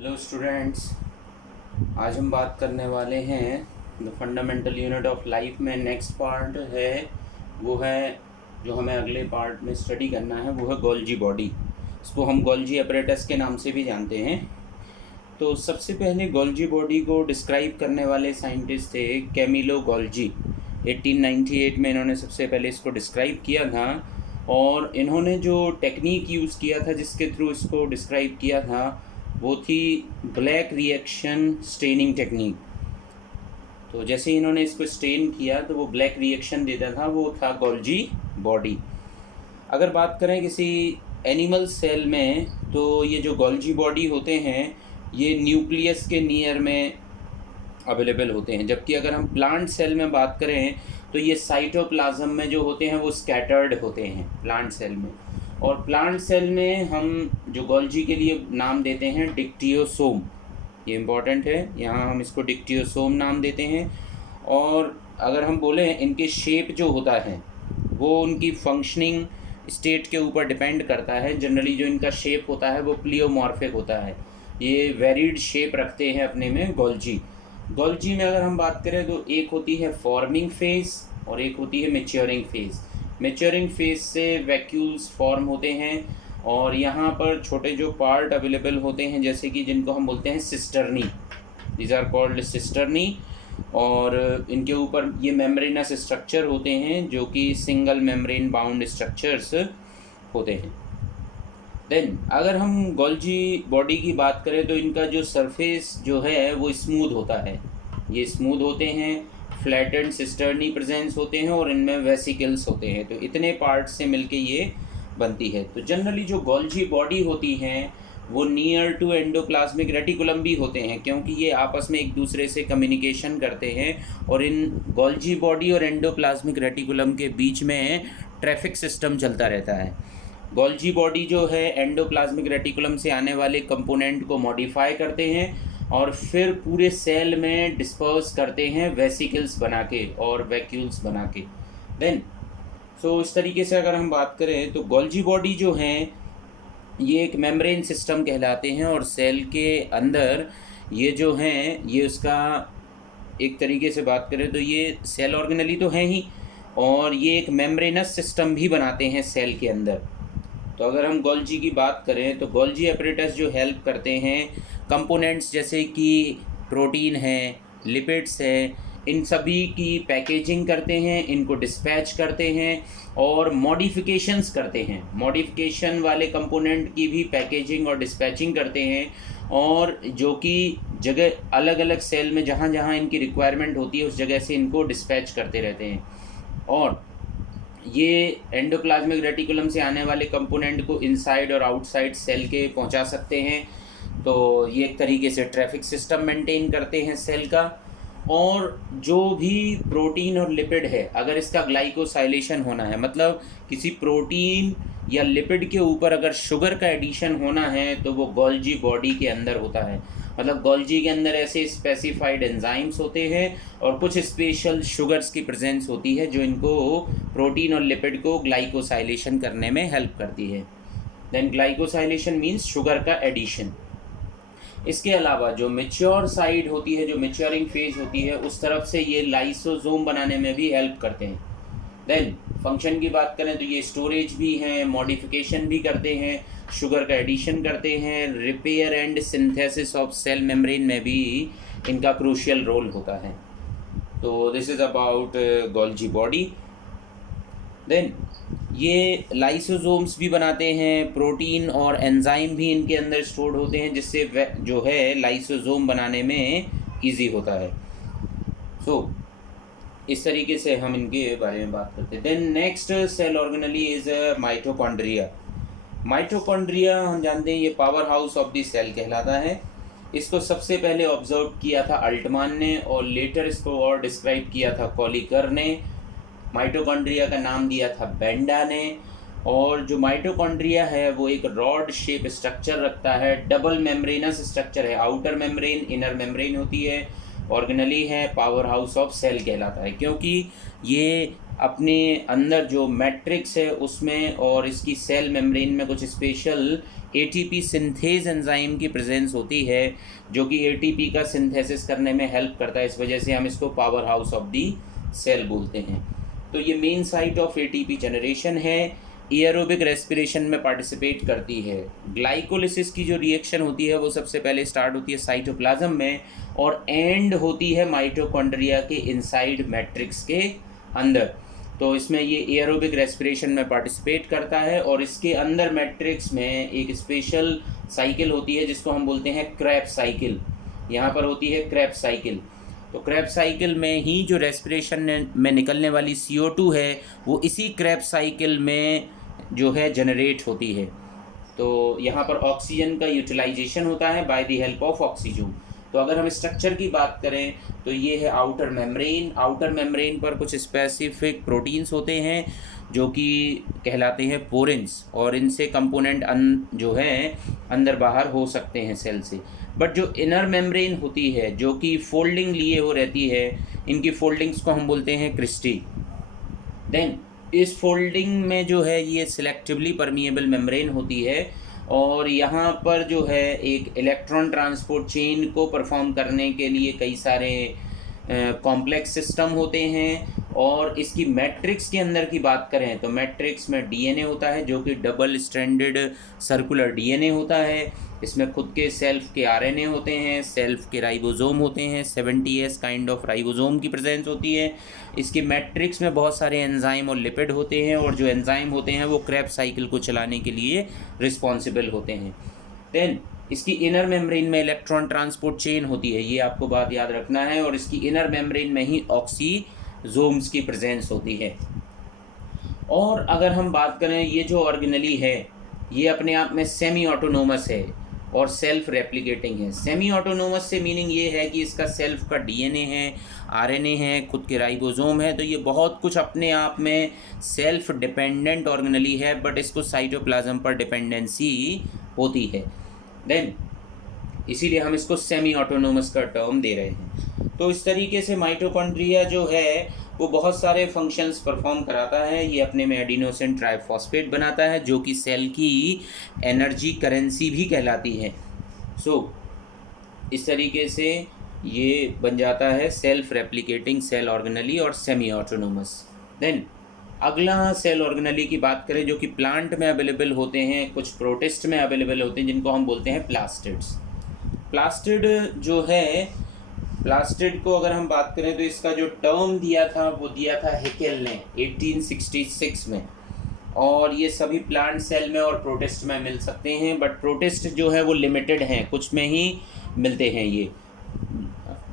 Hello students, आज हम बात करने वाले हैं the fundamental unit of life में नेक्स्ट पार्ट है। वो है जो हमें अगले पार्ट में स्टडी करना है, वो है गोल्जी बॉडी। इसको हम गोल्जी अपरेटस के नाम से भी जानते हैं। तो सबसे पहले गोल्जी बॉडी को डिस्क्राइब करने वाले साइंटिस्ट थे कैमिलो गोल्जी। 1898 में इन्होंने सबसे पहले इसको डिस्क्राइब किया था, और इन्होंने जो टेक्निक यूज़ किया था जिसके थ्रू इसको डिस्क्राइब किया था वो थी ब्लैक रिएक्शन स्टेनिंग टेक्निक। तो जैसे ही इन्होंने इसको स्टेन किया तो वो ब्लैक रिएक्शन देता था, वो था गोल्जी बॉडी। अगर बात करें किसी एनिमल सेल में, तो ये जो गोल्जी बॉडी होते हैं ये न्यूक्लियस के नियर में अवेलेबल होते हैं, जबकि अगर हम प्लांट सेल में बात करें तो ये साइटोप्लाज्म में जो होते हैं वो स्कैटर्ड होते हैं प्लांट सेल में। और प्लांट सेल में हम जो गोल्जी के लिए नाम देते हैं डिक्टियोसोम, ये इम्पॉर्टेंट है, यहाँ हम इसको डिक्टियोसोम नाम देते हैं। और अगर हम बोलें इनके शेप जो होता है वो उनकी फंक्शनिंग स्टेट के ऊपर डिपेंड करता है। जनरली जो इनका शेप होता है वो प्लियोमॉर्फिक होता है, ये वेरिड शेप रखते हैं अपने में गोल्जी। गोल्जी में अगर हम बात करें तो एक होती है फॉर्मिंग फेज और एक होती है मैच्योरिंग फेज। मैच्योरिंग फेज से वैक्यूल्स फॉर्म होते हैं और यहाँ पर छोटे जो पार्ट अवेलेबल होते हैं जैसे कि जिनको हम बोलते हैं cisternae, these are called cisternae. और इनके ऊपर ये मेम्ब्रेनस स्ट्रक्चर होते हैं जो कि सिंगल मेम्ब्रेन बाउंड स्ट्रक्चर्स होते हैं। देन अगर हम गोल्जी बॉडी की बात करें तो इनका जो सरफेस जो है वो स्मूथ होता है, ये स्मूथ होते हैं, फ्लैटेंड सिस्टर्नी प्रेजेंस होते हैं और इनमें वेसिकल्स होते हैं। तो इतने पार्ट्स से मिलके ये बनती है। तो जनरली जो गोल्जी बॉडी होती हैं वो नियर टू एंडोप्लाज्मिक रेटिकुलम भी होते हैं, क्योंकि ये आपस में एक दूसरे से कम्युनिकेशन करते हैं। और इन गोल्जी बॉडी और एंडोप्लाज्मिक रेटिकुलम के बीच में ट्रैफिक सिस्टम चलता रहता है। गोल्जी बॉडी जो है एंडोप्लाज्मिक रेटिकुलम से आने वाले कंपोनेंट को मॉडिफाई करते हैं और फिर पूरे सेल में डिस्पर्स करते हैं वेसिकल्स बना के और वैक्यूल्स बना के। देन इस तरीके से अगर हम बात करें तो गोल्जी बॉडी जो हैं ये एक मेम्ब्रेन सिस्टम कहलाते हैं, और सेल के अंदर ये जो हैं ये उसका एक तरीके से बात करें तो ये सेल ऑर्गेनली तो हैं ही, और ये एक मेम्ब्रेनस सिस्टम भी बनाते हैं सेल के अंदर। तो अगर हम गोल्जी की बात करें तो गोल्जी अपरेटस जो हेल्प करते हैं कंपोनेंट्स जैसे कि प्रोटीन है, लिपिड्स है, इन सभी की पैकेजिंग करते हैं, इनको डिस्पैच करते हैं और मॉडिफिकेशंस करते हैं। मॉडिफिकेशन वाले कंपोनेंट की भी पैकेजिंग और डिस्पैचिंग करते हैं, और जो कि जगह अलग अलग सेल में जहाँ जहाँ इनकी रिक्वायरमेंट होती है उस जगह से इनको डिस्पैच करते रहते हैं। और ये एंडोप्लाज्मिक रेटिकुलम से आने वाले कंपोनेंट को इनसाइड और आउटसाइड सेल के पहुंचा सकते हैं। तो ये एक तरीके से ट्रैफिक सिस्टम मेंटेन करते हैं सेल का। और जो भी प्रोटीन और लिपिड है, अगर इसका ग्लाइकोसाइलेशन होना है, मतलब किसी प्रोटीन या लिपिड के ऊपर अगर शुगर का एडिशन होना है तो वो गोल्जी बॉडी के अंदर होता है। मतलब गोल्जी के अंदर ऐसे स्पेसिफाइड एंजाइम्स होते हैं और कुछ स्पेशल शुगर्स की प्रेजेंस होती है जो इनको प्रोटीन और लिपिड को ग्लाइकोसाइलेशन करने में हेल्प करती है। देन ग्लाइकोसाइलेशन मीन्स शुगर का एडिशन। इसके अलावा जो मेच्योर साइड होती है, जो मेच्योरिंग फेज होती है, उस तरफ से ये लाइसोसोम बनाने में भी हेल्प करते हैं। देन फंक्शन की बात करें तो ये स्टोरेज भी हैं, मॉडिफिकेशन भी करते हैं, शुगर का एडिशन करते हैं, repair and synthesis of cell membrane में भी इनका क्रूशियल रोल होता है। तो this is about Golgi body. Then ये लाइसोसोम्स भी बनाते हैं, प्रोटीन और एंजाइम भी इनके अंदर स्टोर्ड होते हैं, जिससे जो है लाइसोसोम बनाने में इजी होता है। इस तरीके से हम इनके बारे में बात करते हैं। Then next cell organelle is mitochondria. Mitochondria हम जानते हैं ये power house of the cell कहलाता है। इसको सबसे पहले ऑब्जर्व किया था अल्टमान ने, और लेटर इसको और डिस्क्राइब किया था कॉलिकर ने। माइटोकॉन्ड्रिया का नाम दिया था बेंडा ने। और जो माइटोकॉन्ड्रिया है वो एक रॉड शेप स्ट्रक्चर रखता है, डबल मेम्ब्रेनस स्ट्रक्चर है, आउटर मेम्ब्रेन इनर मेम्ब्रेन होती है, ऑर्गेनली है, पावर हाउस ऑफ सेल कहलाता है, क्योंकि ये अपने अंदर जो मैट्रिक्स है उसमें और इसकी सेल मेम्ब्रेन में कुछ स्पेशल एटीपी सिंथेज एंजाइम की प्रेजेंस होती है, जो कि एटीपी का सिंथेसिस करने में हेल्प करता है। इस वजह से हम इसको power house of the cell बोलते हैं। तो ये main site of ATP generation है। एयरोबिक रेस्पिरेशन में पार्टिसिपेट करती है। ग्लाइकोलिसिस की जो रिएक्शन होती है वो सबसे पहले स्टार्ट होती है साइटोप्लाज्म में और एंड होती है माइटोकॉन्ड्रिया के इनसाइड मैट्रिक्स के अंदर। तो इसमें ये एयरोबिक रेस्पिरेशन में पार्टिसिपेट करता है और इसके अंदर मैट्रिक्स में एक स्पेशल साइकिल होती है जिसको हम बोलते हैं क्रेब्स साइकिल। यहाँ पर होती है क्रेब्स साइकिल। तो क्रेब्स साइकिल में ही जो रेस्पिरेशन में निकलने वाली CO2 है वो इसी क्रेब्स साइकिल में जो है जनरेट होती है। तो यहाँ पर ऑक्सीजन का यूटिलाइजेशन होता है by the help of oxygen. तो अगर हम स्ट्रक्चर की बात करें तो ये है आउटर मेम्ब्रेन। आउटर मेम्ब्रेन पर कुछ स्पेसिफिक प्रोटीन्स होते हैं जो कि कहलाते हैं पोरेंस, और इनसे कंपोनेंट जो है अंदर बाहर हो सकते हैं सेल से। बट जो इनर मेम्ब्रेन होती है जो कि फोल्डिंग लिए हो रहती है, इनकी फोल्डिंग्स को हम बोलते हैं क्रिस्टी। देन इस फोल्डिंग में जो है ये सिलेक्टिवली परमिएबल मेम्ब्रेन होती है और यहाँ पर जो है एक इलेक्ट्रॉन ट्रांसपोर्ट चेन को परफॉर्म करने के लिए कई सारे कॉम्प्लेक्स सिस्टम होते हैं। और इसकी मैट्रिक्स के अंदर की बात करें तो मैट्रिक्स में डीएनए होता है जो कि डबल स्ट्रैंडेड सर्कुलर डीएनए होता है। इसमें खुद के सेल्फ के आरएनए होते हैं, सेल्फ के राइबोसोम होते हैं, 70S काइंड ऑफ राइबोसोम की प्रेजेंस होती है। इसकी मैट्रिक्स में बहुत सारे एंजाइम और लिपिड होते हैं और जो एंजाइम होते हैं वो क्रेब्स साइकिल को चलाने के लिए रिस्पॉन्सिबल होते हैं। देन इसकी इनर मेम्ब्रेन में इलेक्ट्रॉन ट्रांसपोर्ट चेन होती है, ये आपको बात याद रखना है। और इसकी इनर मेम्ब्रेन में ही ऑक्सीजोम्स की प्रेजेंस होती है। और अगर हम बात करें ये जो ऑर्गेनेली है ये अपने आप में सेमी ऑटोनोमस है और सेल्फ रेप्लिकेटिंग है। सेमी ऑटोनोमस से मीनिंग ये है कि इसका सेल्फ का डीएनए है, आरएनए है, खुद के राइबोसोम है। तो ये बहुत कुछ अपने आप में सेल्फ डिपेंडेंट ऑर्गेनेली है, बट इसको साइटोप्लाज्म पर डिपेंडेंसी होती है। देन इसीलिए हम इसको सेमी ऑटोनोमस का टर्म दे रहे हैं। तो इस तरीके से माइटोकॉन्ड्रिया जो है वो बहुत सारे फंक्शंस परफॉर्म कराता है। ये अपने में एडिनोसिन ट्राइफॉस्फेट बनाता है जो कि सेल की एनर्जी करेंसी भी कहलाती है। इस तरीके से ये बन जाता है सेल्फ रेप्लिकेटिंग सेल ऑर्गेनेली और सेमी ऑटोनोमस। देन अगला सेल ऑर्गेनेली की बात करें जो कि प्लांट में अवेलेबल होते हैं, कुछ प्रोटिस्ट में अवेलेबल होते हैं, जिनको हम बोलते हैं प्लास्टिड्स। प्लास्टिड जो है, प्लास्टिड को अगर हम बात करें तो इसका जो टर्म दिया था वो दिया था हैकेल ने 1866 में। और ये सभी प्लांट सेल में और प्रोटिस्ट में मिल सकते हैं, बट प्रोटिस्ट जो है वो लिमिटेड हैं, कुछ में ही मिलते हैं ये।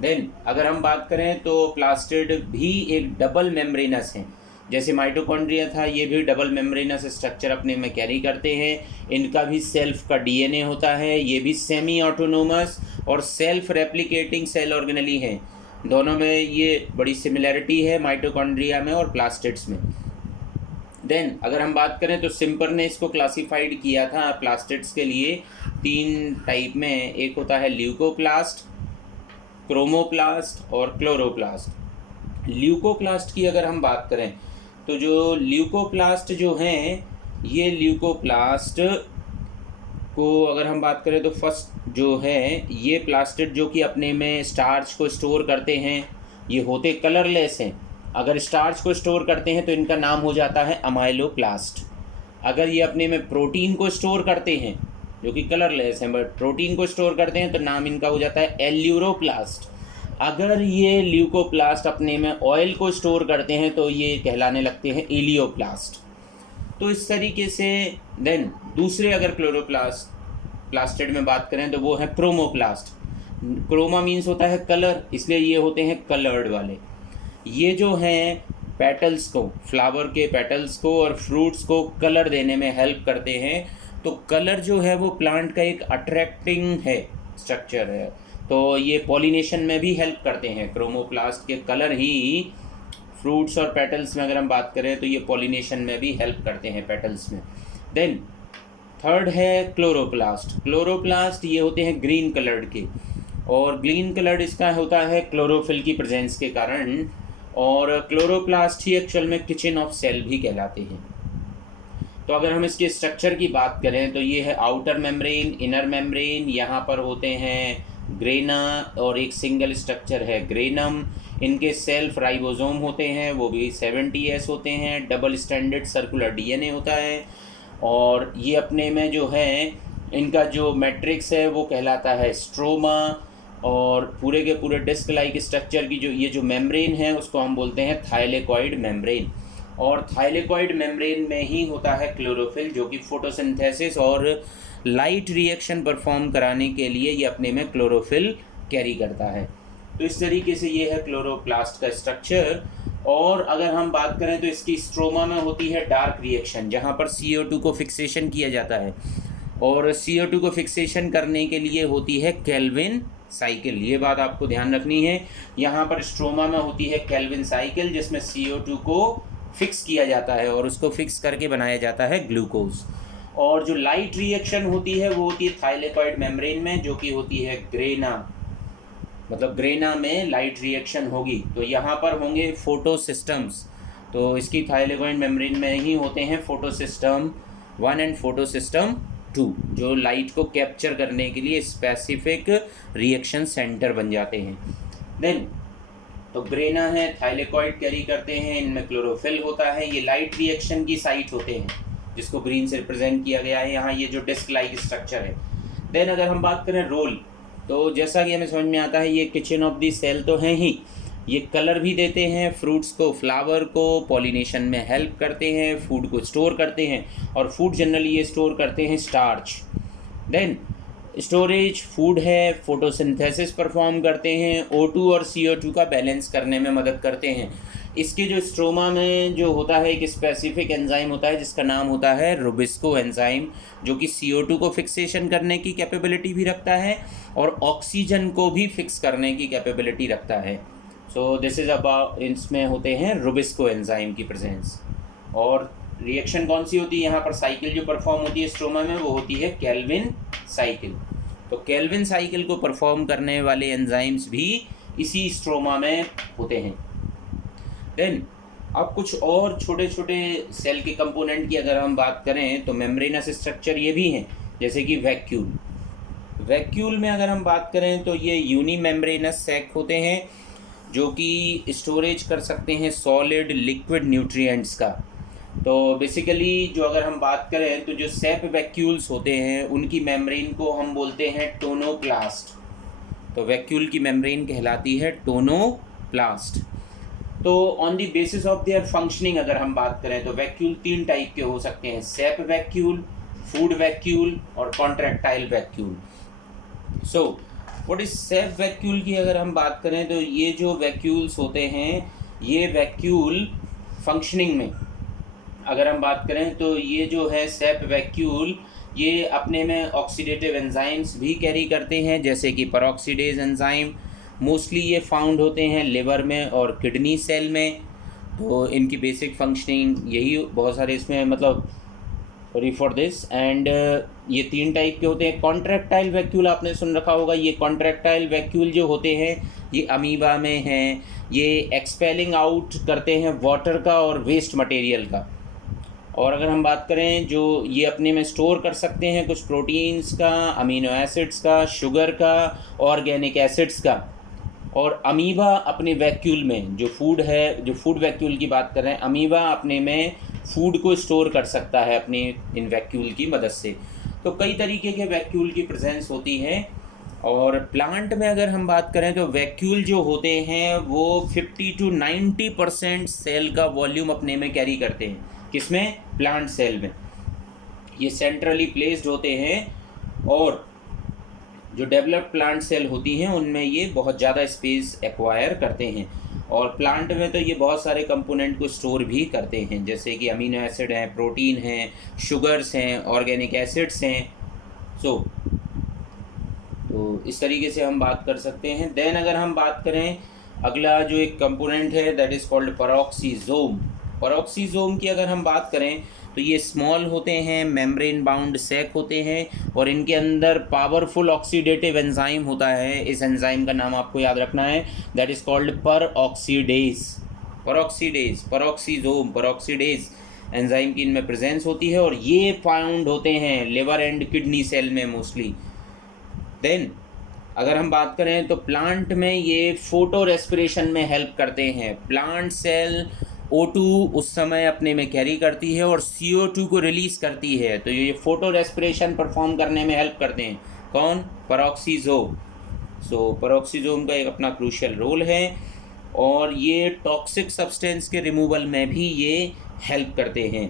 देन अगर हम बात करें तो प्लास्टिड भी एक डबल मेम्ब्रेनस हैं, जैसे माइटोकॉन्ड्रिया था ये भी डबल मेम्ब्रेनस स्ट्रक्चर अपने में कैरी करते हैं। इनका भी सेल्फ का डीएनए होता है, ये भी सेमी ऑटोनोमस और सेल्फ रेप्लिकेटिंग सेल ऑर्गेनेली हैं। दोनों में ये बड़ी सिमिलैरिटी है माइटोकॉन्ड्रिया में और प्लास्टिड्स में। देन अगर हम बात करें तो सिम्पर ने इसको क्लासिफाइड किया था प्लास्टिड्स के लिए 3 टाइप में। एक होता है ल्यूकोप्लास्ट, क्रोमोप्लास्ट और क्लोरोप्लास्ट। ल्यूकोप्लास्ट की अगर हम बात करें तो जो ल्यूकोप्लास्ट जो हैं, ये ल्यूकोप्लास्ट को अगर हम बात करें तो फर्स्ट जो है ये प्लास्टिड जो कि अपने में स्टार्च को स्टोर करते हैं, ये होते कलरलेस हैं। अगर स्टार्च को स्टोर करते हैं तो इनका नाम हो जाता है अमाइलोप्लास्ट। अगर ये अपने में प्रोटीन को स्टोर करते हैं जो कि कलरलेस हैं बट प्रोटीन को स्टोर करते हैं तो नाम इनका हो जाता है एल्यूरोप्लास्ट। अगर ये ल्यूकोप्लास्ट अपने में ऑयल को स्टोर करते हैं तो ये कहलाने लगते हैं इलियोप्लास्ट। तो इस तरीके से देन दूसरे अगर प्लास्टिड में बात करें तो वो है क्रोमोप्लास्ट। क्रोमा मीन्स होता है कलर, इसलिए ये होते हैं कलर्ड वाले। ये जो हैं पेटल्स को, फ्लावर के पेटल्स को और फ्रूट्स को कलर देने में हेल्प करते हैं। तो कलर जो है वो प्लांट का एक अट्रैक्टिंग है स्ट्रक्चर है, तो ये पॉलिनेशन में भी हेल्प करते हैं। क्रोमोप्लास्ट के कलर ही फ्रूट्स और पेटल्स में अगर हम बात करें तो ये पॉलिनेशन में भी हेल्प करते हैं पेटल्स में। देन थर्ड है क्लोरोप्लास्ट। क्लोरोप्लास्ट ये होते हैं ग्रीन कलर्ड के, और ग्रीन कलर्ड इसका होता है क्लोरोफिल की प्रेजेंस के कारण। और क्लोरोप्लास्ट ही एक्चुअल में किचन ऑफ सेल भी कहलाते हैं। तो अगर हम इसके स्ट्रक्चर की बात करें तो ये है आउटर मेम्ब्रेन, इनर मेम्ब्रेन, यहाँ पर होते हैं ग्रेना और एक सिंगल स्ट्रक्चर है ग्रेनम। इनके सेल्फ राइबोसोम होते हैं, वो भी 70S होते हैं। डबल स्टैंडर्ड सर्कुलर डीएनए होता है। और ये अपने में जो है इनका जो मैट्रिक्स है वो कहलाता है स्ट्रोमा। और पूरे के पूरे डिस्क लाइक स्ट्रक्चर की जो मेम्ब्रेन है उसको हम बोलते हैं थाइलेकॉइड मेम्ब्रेन। और थाइलेकॉइड मेम्ब्रेन में ही होता है क्लोरोफिल, जो कि फोटोसिंथेसिस और लाइट रिएक्शन परफॉर्म कराने के लिए ये अपने में क्लोरोफिल कैरी करता है। तो इस तरीके से ये है क्लोरोप्लास्ट का स्ट्रक्चर। और अगर हम बात करें तो इसकी स्ट्रोमा में होती है डार्क रिएक्शन, जहाँ पर CO2 को फिक्सेशन किया जाता है। और CO2 को फिक्सेशन करने के लिए होती है केल्विन साइकिल, ये बात आपको ध्यान रखनी है। यहाँ पर स्ट्रोमा में होती है केल्विन साइकिल, जिसमें CO2 को फिक्स किया जाता है और उसको फिक्स करके बनाया जाता है ग्लूकोज। और जो लाइट रिएक्शन होती है वो होती है थाइलेकॉइड मेम्ब्रेन में, जो कि होती है ग्रेना, मतलब ग्रेना में लाइट रिएक्शन होगी। तो यहाँ पर होंगे फोटो सिस्टम्स, तो इसकी थाइलेकॉइड मेम्ब्रेन में ही होते हैं photo system 1 and photo system 2, जो लाइट को कैप्चर करने के लिए स्पेसिफिक रिएक्शन सेंटर बन जाते हैं। देन तो ग्रेना है, थाइलेकॉइड कैरी करते हैं, इनमें क्लोरोफिल होता है, ये लाइट रिएक्शन की साइट होते हैं, जिसको ग्रीन से रिप्रेजेंट किया गया है यहाँ, ये जो डिस्क लाइक स्ट्रक्चर है। देन अगर हम बात करें रोल, तो जैसा कि हमें समझ में आता है ये किचन ऑफ द सेल तो हैं ही, ये कलर भी देते हैं फ्रूट्स को, फ्लावर को, पॉलिनेशन में हेल्प करते हैं, फूड को स्टोर करते हैं, और फूड जनरली ये स्टोर करते हैं स्टार्च। देन स्टोरेज फूड है, फोटोसिंथेसिस परफॉर्म करते हैं, O2 और CO2 का बैलेंस करने में मदद करते हैं। इसके जो स्ट्रोमा में जो होता है एक स्पेसिफिक एंजाइम होता है जिसका नाम होता है रुबिस्को एंजाइम, जो कि CO2 को फिक्सेशन करने की कैपेबिलिटी भी रखता है और ऑक्सीजन को भी फिक्स करने की कैपेबिलिटी रखता है। सो दिस इज़ अबाउट, इसमें होते हैं रुबिस्को एंजाइम की प्रेजेंस। और रिएक्शन कौन सी होती है यहाँ पर, साइकिल जो परफॉर्म होती है स्ट्रोमा में वो होती है केल्विन साइकिल। तो केल्विन साइकिल को परफॉर्म करने वाले एंजाइम्स भी इसी स्ट्रोमा में होते हैं। देन अब कुछ और छोटे छोटे सेल के कंपोनेंट की अगर हम बात करें तो मेम्ब्रेनस स्ट्रक्चर ये भी हैं, जैसे कि वैक्यूल। वैक्यूल में अगर हम बात करें तो ये यूनी मेम्ब्रेनस सैक होते हैं, जो कि स्टोरेज कर सकते हैं सॉलिड लिक्विड न्यूट्रिएंट्स का। तो बेसिकली जो अगर हम बात करें तो जो सेप वैक्यूल्स होते हैं उनकी मेम्ब्रेन को हम बोलते हैं टोनोप्लास्ट। तो वैक्यूल की मेम्ब्रेन कहलाती है टोनोप्लास्ट। तो on the basis of their functioning अगर हम बात करें तो वैक्यूल 3 टाइप के हो सकते हैं, सेप वैक्यूल, फूड वैक्यूल और contractile vacuole. So what is shape vacuole की अगर हम बात करें तो ये जो वैक्यूल्स होते हैं, ये वैक्यूल फंक्शनिंग में अगर हम बात करें तो ये जो है सेप वैक्यूल, ये अपने में ऑक्सीडेटिव एंजाइम्स भी कैरी करते हैं, जैसे कि पेरोक्सीडेज एंजाइम। मोस्टली ये फाउंड होते हैं लिवर में और किडनी सेल में। तो इनकी बेसिक फंक्शनिंग यही, बहुत सारे इसमें मतलब सॉरी फॉर दिस। एंड ये 3 टाइप के होते हैं। कॉन्ट्रैक्टाइल वैक्यूल आपने सुन रखा होगा। ये कॉन्ट्रैक्टाइल वैक्यूल जो होते हैं ये अमीबा में हैं, ये एक्सपेलिंग आउट करते हैं वाटर का और वेस्ट मटेरियल का। और अगर हम बात करें जो ये अपने में स्टोर कर सकते हैं कुछ प्रोटीन्स का, अमीनो एसिड्स का, शुगर का, ऑर्गेनिक एसिड्स का। और अमीबा अपने वैक्यूल में जो फूड है, जो फूड वैक्यूल की बात कर रहे हैं, अमीबा अपने में फूड को स्टोर कर सकता है अपनी इन वैक्यूल की मदद से। तो कई तरीके के वैक्यूल की प्रेजेंस होती है। और प्लांट में अगर हम बात करें तो वैक्यूल जो होते हैं वो 50 to 90% सेल का वॉल्यूम अपने में कैरी करते हैं। किसमें? प्लांट सेल में। ये सेंट्रली प्लेस्ड होते हैं और जो डेवलप्ड प्लांट सेल होती हैं उनमें ये बहुत ज़्यादा स्पेस एक्वायर करते हैं। और प्लांट में तो ये बहुत सारे कंपोनेंट को स्टोर भी करते हैं, जैसे कि अमीनो एसिड हैं, प्रोटीन हैं, शुगर्स हैं, ऑर्गेनिक एसिड्स हैं। तो इस तरीके से हम बात कर सकते हैं। देन अगर हम बात करें अगला जो एक कंपोनेंट है that is called peroxisome. Peroxisome की अगर हम बात करें तो ये स्मॉल होते हैं, मेम्ब्रेन बाउंड सैक होते हैं और इनके अंदर पावरफुल ऑक्सीडेटिव एंजाइम होता है। इस एंजाइम का नाम आपको याद रखना है, that is called peroxidase. Peroxisome, peroxidase. Enzyme की इनमें प्रेजेंस होती है और ये फाउंड होते हैं लिवर एंड किडनी सेल में मोस्टली। देन अगर हम बात करें तो प्लांट में ये फोटो रेस्पिरेशन में हेल्प करते हैं। प्लांट सेल O2 उस समय अपने में कैरी करती है और CO2 को रिलीज़ करती है, तो ये फोटो रेस्पिरेशन परफॉर्म करने में हेल्प करते हैं। कौन? पेरोक्सीजोम। सो पेरोक्सीजोम का एक अपना क्रूशियल रोल है और ये टॉक्सिक सब्सटेंस के रिमूवल में भी ये हेल्प करते हैं।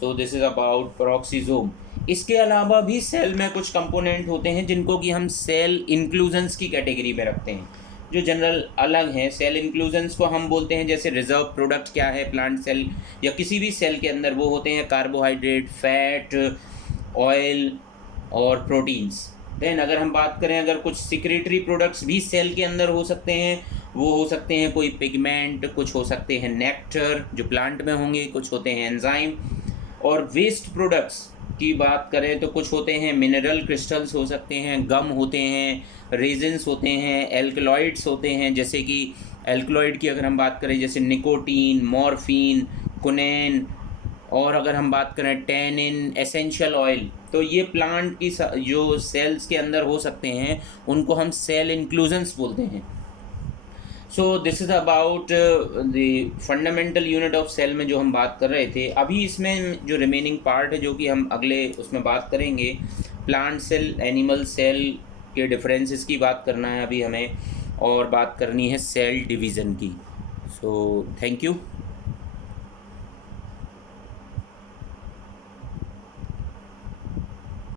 So this is about peroxisome. इसके अलावा भी सेल में कुछ कंपोनेंट होते हैं जिनको कि हम सेल इंक्लूजन्स की कैटेगरी में रखते हैं, जो जनरल अलग हैं। सेल इंक्लूजन्स को हम बोलते हैं, जैसे रिजर्व प्रोडक्ट क्या है प्लांट सेल या किसी भी सेल के अंदर, वो होते हैं कार्बोहाइड्रेट, फैट, ऑयल और प्रोटीन्स। देन अगर हम बात करें, अगर कुछ सिक्रेटरी प्रोडक्ट्स भी सेल के अंदर हो सकते हैं, वो हो सकते हैं कोई पिगमेंट, कुछ हो सकते हैं नेक्टर जो प्लांट में होंगे, कुछ होते हैं एंजाइम। और वेस्ट प्रोडक्ट्स की बात करें तो कुछ होते हैं मिनरल क्रिस्टल्स हो सकते हैं, गम होते हैं, रेजिन्स होते हैं, एल्कलॉइड्स होते हैं। जैसे कि एल्कलॉइड की अगर हम बात करें, जैसे निकोटीन, मॉर्फिन, कुनेन, और अगर हम बात करें टैनिन, एसेंशियल ऑयल, तो ये प्लांट की जो सेल्स के अंदर हो सकते हैं उनको हम सेल इंक्लूजन्स बोलते हैं। So this is about the fundamental unit of cell में जो हम बात कर रहे थे। अभी इसमें जो रिमेनिंग पार्ट है जो कि हम अगले उसमें बात करेंगे, प्लांट सेल, एनिमल सेल के डिफरेंसेस की बात करना है अभी हमें, और बात करनी है सेल डिवीज़न की। So thank you.